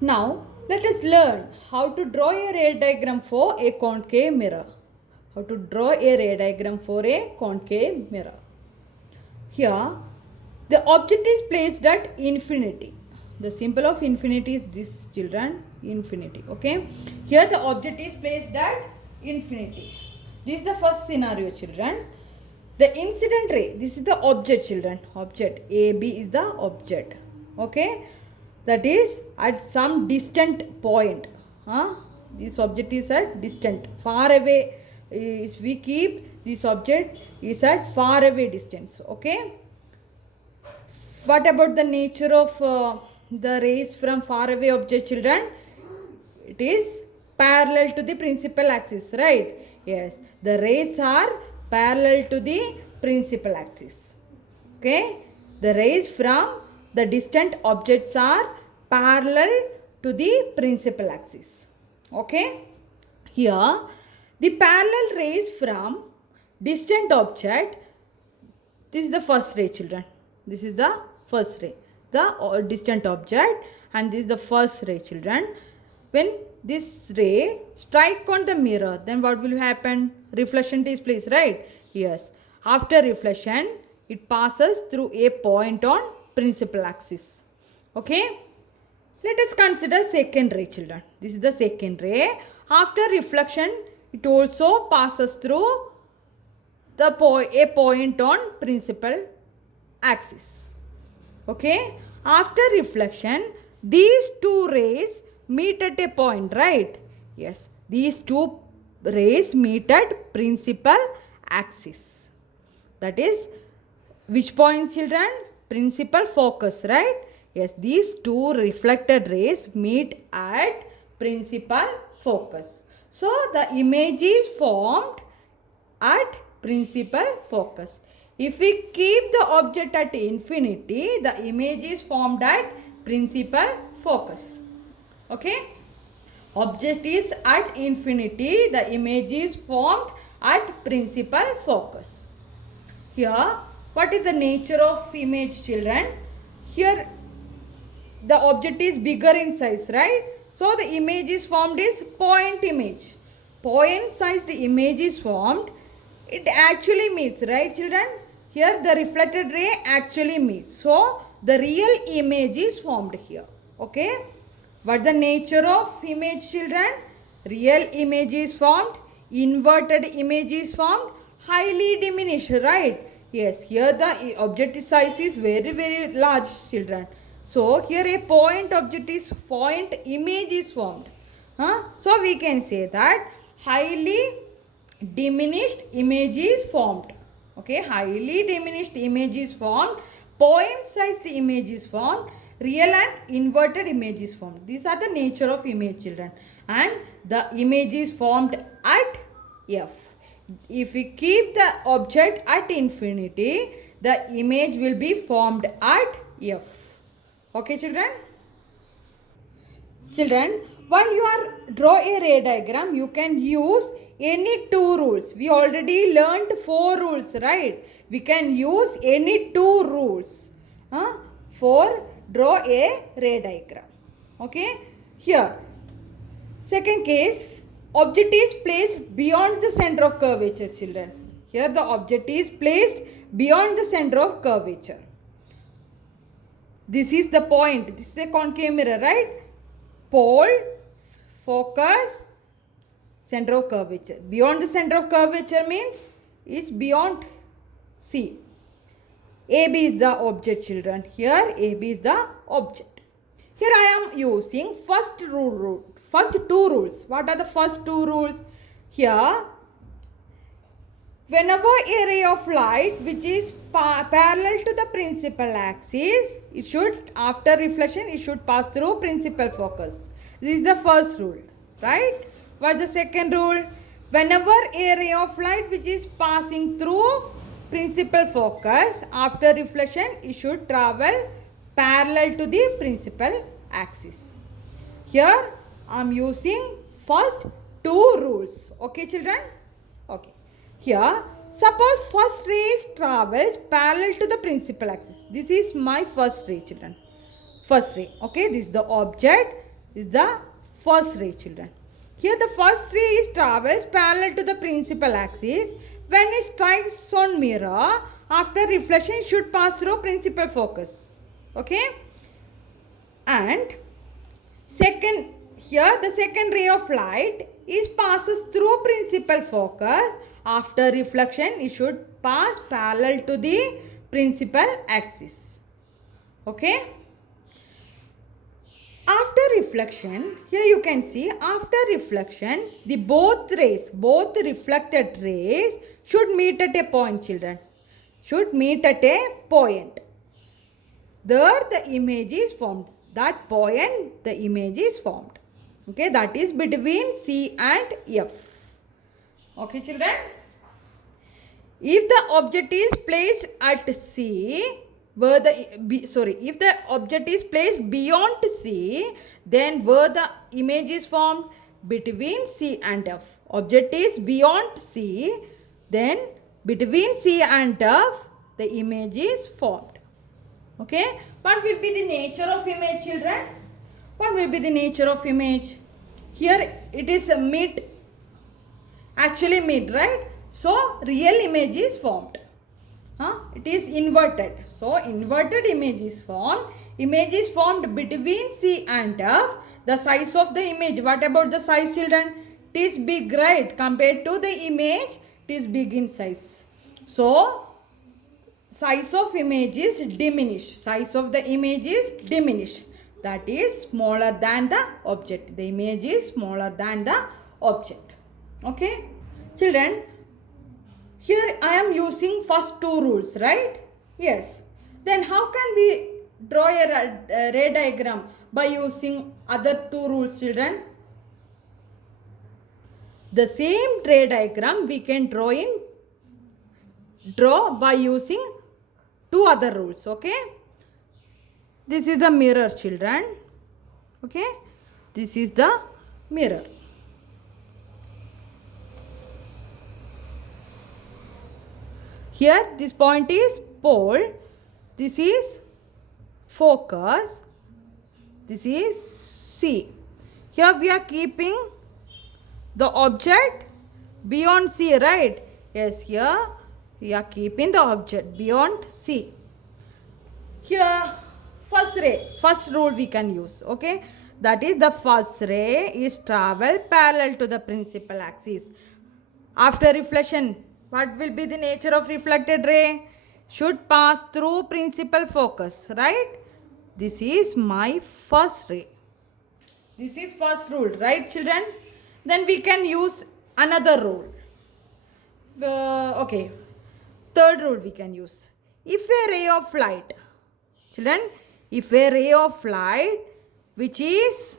Now let us learn how to draw a ray diagram for a concave mirror. How to draw a ray diagram for a concave mirror. Here the object is placed at infinity. The symbol of infinity is this, children, infinity. Okay. Here the object is placed at infinity. This is the first scenario, children. The incident ray, this is the object, children. Object AB is the object. Okay. That is at some distant point. This object is at distant, far away. If we keep this object is at far away distance. Okay. What about the nature of the rays from far away object, children? It is parallel to the principal axis, right? Yes, the rays are parallel to the principal axis. Okay, the rays from the distant objects are parallel to the principal axis. Okay, here the parallel rays from distant object, this is the first ray, children. This is the first ray, the distant object, and this is the first ray, children. When this ray strike on the mirror, then what will happen? Reflection takes place, right? Yes. After reflection, it passes through a point on principal axis. Okay. Let us consider second ray, children. This is the second ray. After reflection, it also passes through a point on principal axis. Okay. After reflection, these two rays meet at a point, right? Yes. These two rays meet at principal axis. That is which point, children? Principal focus, right? Yes. These two reflected rays meet at principal focus. So the image is formed at principal focus. If we keep the object at infinity, the image is formed at principal focus. Okay. Object is at infinity, the image is formed at principal focus. Here, what is the nature of image, children? Here, the object is bigger in size, right? So, the image is formed is point image. Point size the image is formed. It actually meets, right, children? Here, the reflected ray actually meets. So, the real image is formed here. Okay. What the nature of image, children? Real image is formed. Inverted image is formed. Highly diminished, right? Yes, here the object size is very large, children. So here a point image is formed. So we can say that highly diminished image is formed. Okay, highly diminished image is formed. Point sized image is formed. Real and inverted image is formed. These are the nature of image, children. And the image is formed at F. If we keep the object at infinity, the image will be formed at F. Okay, children? Children, when you are draw a ray diagram, you can use any two rules. We already learned 4 rules, right? We can use any 2 rules for draw a ray diagram. Okay? Here, second case, object is placed beyond the center of curvature, children. Here the object is placed beyond the center of curvature. This is the point. This is a concave mirror, right? Pole, focus, center of curvature. Beyond the center of curvature means is beyond C. AB is the object, children. Here AB is the object. Here I am using first 2 rules. What are the first 2 rules? Here, whenever a ray of light which is parallel to the principal axis, it should, after reflection, it should pass through principal focus. This is the first rule, right? What's the second rule? Whenever a ray of light which is passing through principal focus, after reflection, it should travel parallel to the principal axis. Here, I am using first 2 rules. Okay, children? Okay. Here, suppose first ray travels parallel to the principal axis. This is my first ray, children. First ray. Okay, this is the object. is the first ray, children. Here the first ray is travels parallel to the principal axis. When it strikes on mirror, after reflection it should pass through principal focus. Okay? And second, here the second ray of light is passes through principal focus. After reflection it should pass parallel to the principal axis. Okay? After reflection, here you can see after reflection, the both reflected rays should meet at a point, children. Should meet at a point. There the image is formed. That point the image is formed. Okay, that is between C and F. Okay, children. If the object is placed at C, if the object is placed beyond C, then where the image is formed between C and F. Object is beyond C, then between C and F, the image is formed. Okay. What will be the nature of image, children? What will be the nature of image? Here it is a mid, actually mid, right? So real image is formed. It is inverted. So inverted image is formed. Image is formed between C and F. The size of the image. What about the size, children? It is big, right? Compared to the image, it is big in size. So size of image is diminished. Size of the image is diminished. That is smaller than the object. The image is smaller than the object. Okay? Children, here I am using first two rules, right? Yes. Then how can we draw a ray diagram by using other two rules, children? The same ray diagram we can draw by using two other rules. Okay? This is the mirror, children. Okay? This is the mirror. Here this point is pole, this is focus, this is C. Here we are keeping the object beyond C, right? Yes, here we are keeping the object beyond C. Here first rule we can use, okay? That is the first ray is travel parallel to the principal axis. After reflection, what will be the nature of reflected ray? Should pass through principal focus, right? This is my first ray. This is first rule, right, children? Then we can use another rule. Okay, third rule we can use. If a ray of light, children, if a ray of light which is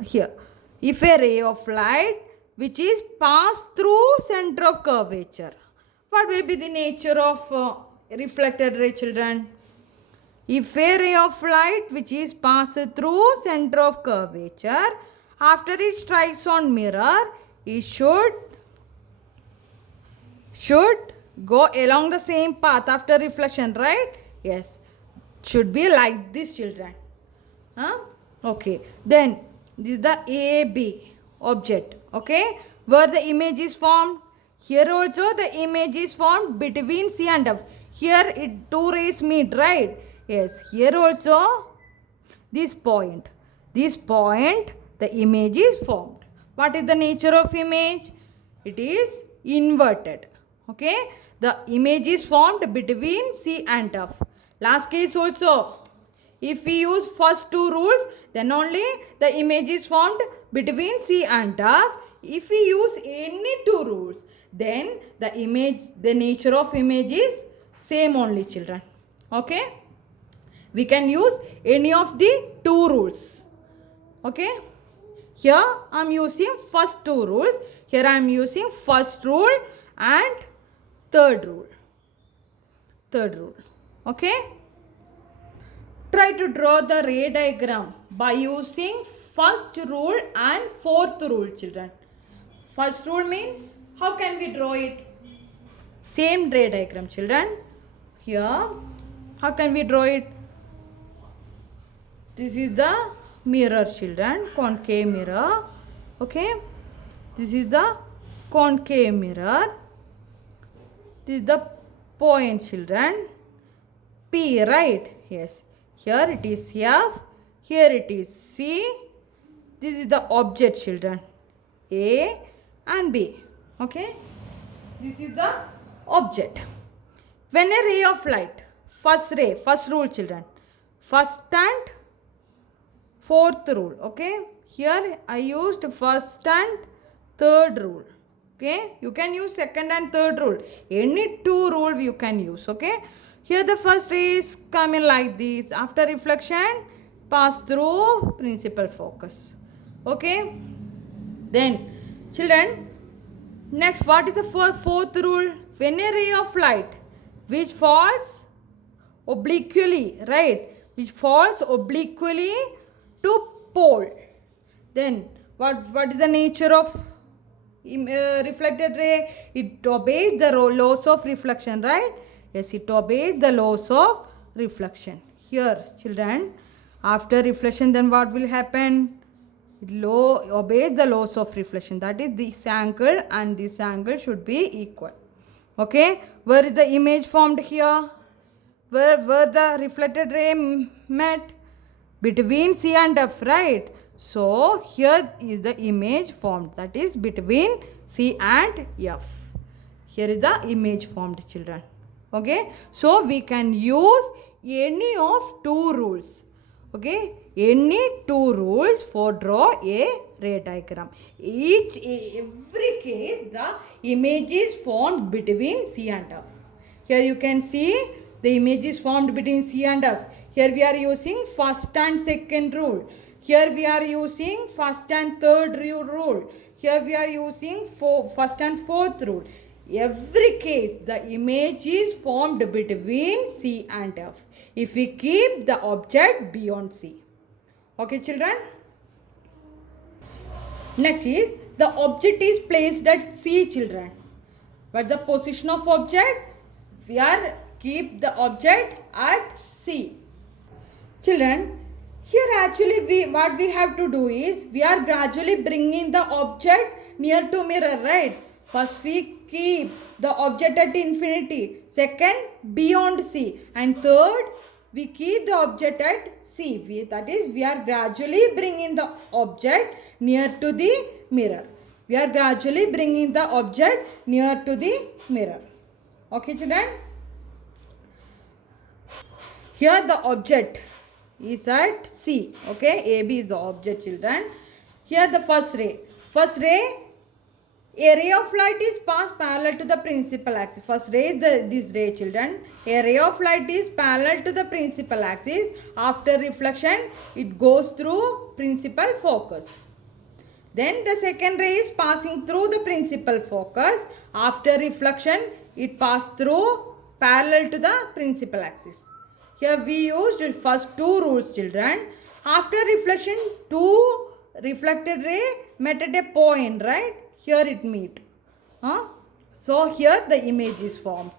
here, if a ray of light which is passed through center of curvature, what will be the nature of reflected ray, children? If a ray of light which is passed through center of curvature, after it strikes on mirror, it should go along the same path after reflection, right? Yes, should be like this, children. Okay, then this is the AB object. Okay, where the image is formed. Here also the image is formed between C and F. Here two rays meet, right? Yes, here also this point the image is formed. What is the nature of image? It is inverted. Okay, the image is formed between C and F. Last case also, if we use first two rules, then only the image is formed between C and F. If we use any two rules, then the nature of image is same only, children. Okay, we can use any of the two rules. Okay, here I am using first two rules. Here I am using first rule and third rule. Okay, try to draw the ray diagram by using first rule and fourth rule, children. First rule means how can we draw it? Same ray diagram, children. Here, how can we draw it? This is the mirror, children, concave mirror. Okay, this is the concave mirror. This is the point, children. P, right? Yes. Here it is F. Here it is C. This is the object, children. A and B. Okay. This is the object. When a ray of light, first rule, children. First and fourth rule. Okay. Here I used first and third rule. Okay. You can use second and third rule. Any two rule you can use. Okay. Here the first ray is coming like this. After reflection, pass through principal focus. Okay. Then, children, next, what is the fourth rule? When a ray of light which falls obliquely, right? Which falls obliquely to pole. Then, what is the nature of reflected ray? It obeys the laws of reflection, right? Yes, it obeys the laws of reflection. Here, children, after reflection, then what will happen? It obeys the laws of reflection. That is, this angle and this angle should be equal. Okay, where is the image formed here? Where the reflected ray met? Between C and F, right? So, here is the image formed. That is between C and F. Here is the image formed, children. Okay, so we can use any of two rules. Okay, any two rules for draw a ray diagram. Every case the image is formed between C and F. Here you can see the image is formed between C and F. Here we are using first and second rule. Here we are using first and third rule. Here we are using first and fourth rule. Every case the image is formed between C and F if we keep the object beyond C. Okay, children? Next is the object is placed at C, children. But the position of object, we are keep the object at C. Children, here actually what we have to do is we are gradually bringing the object near to mirror, right? First we keep the object at infinity. Second, beyond C. And third, we keep the object at C. That is, we are gradually bringing the object near to the mirror. We are gradually bringing the object near to the mirror. Okay, children? Here the object is at C. Okay, AB is the object, children. Here the first ray. First ray, a ray of light is passed parallel to the principal axis. First ray is this ray, children. A ray of light is parallel to the principal axis. After reflection, it goes through principal focus. Then the second ray is passing through the principal focus. After reflection, it passed through parallel to the principal axis. Here we used first two rules, children. After reflection, two reflected ray met at a point, right? Here it meet. So here the image is formed.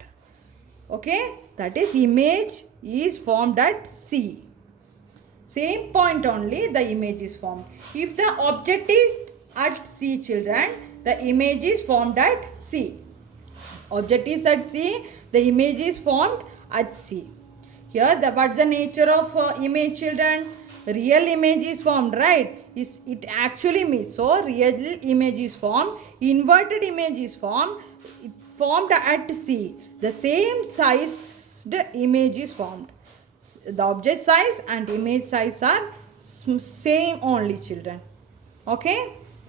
Okay, that is image is formed at C. Same point only the image is formed. If the object is at C, children, the image is formed at C. Object is at C, the image is formed at C. Here what the nature of image, children? Real image is formed, right? It actually means, so real image is formed, inverted image is formed, it formed at C. The same sized image is formed. The object size and image size are same only, children. Okay.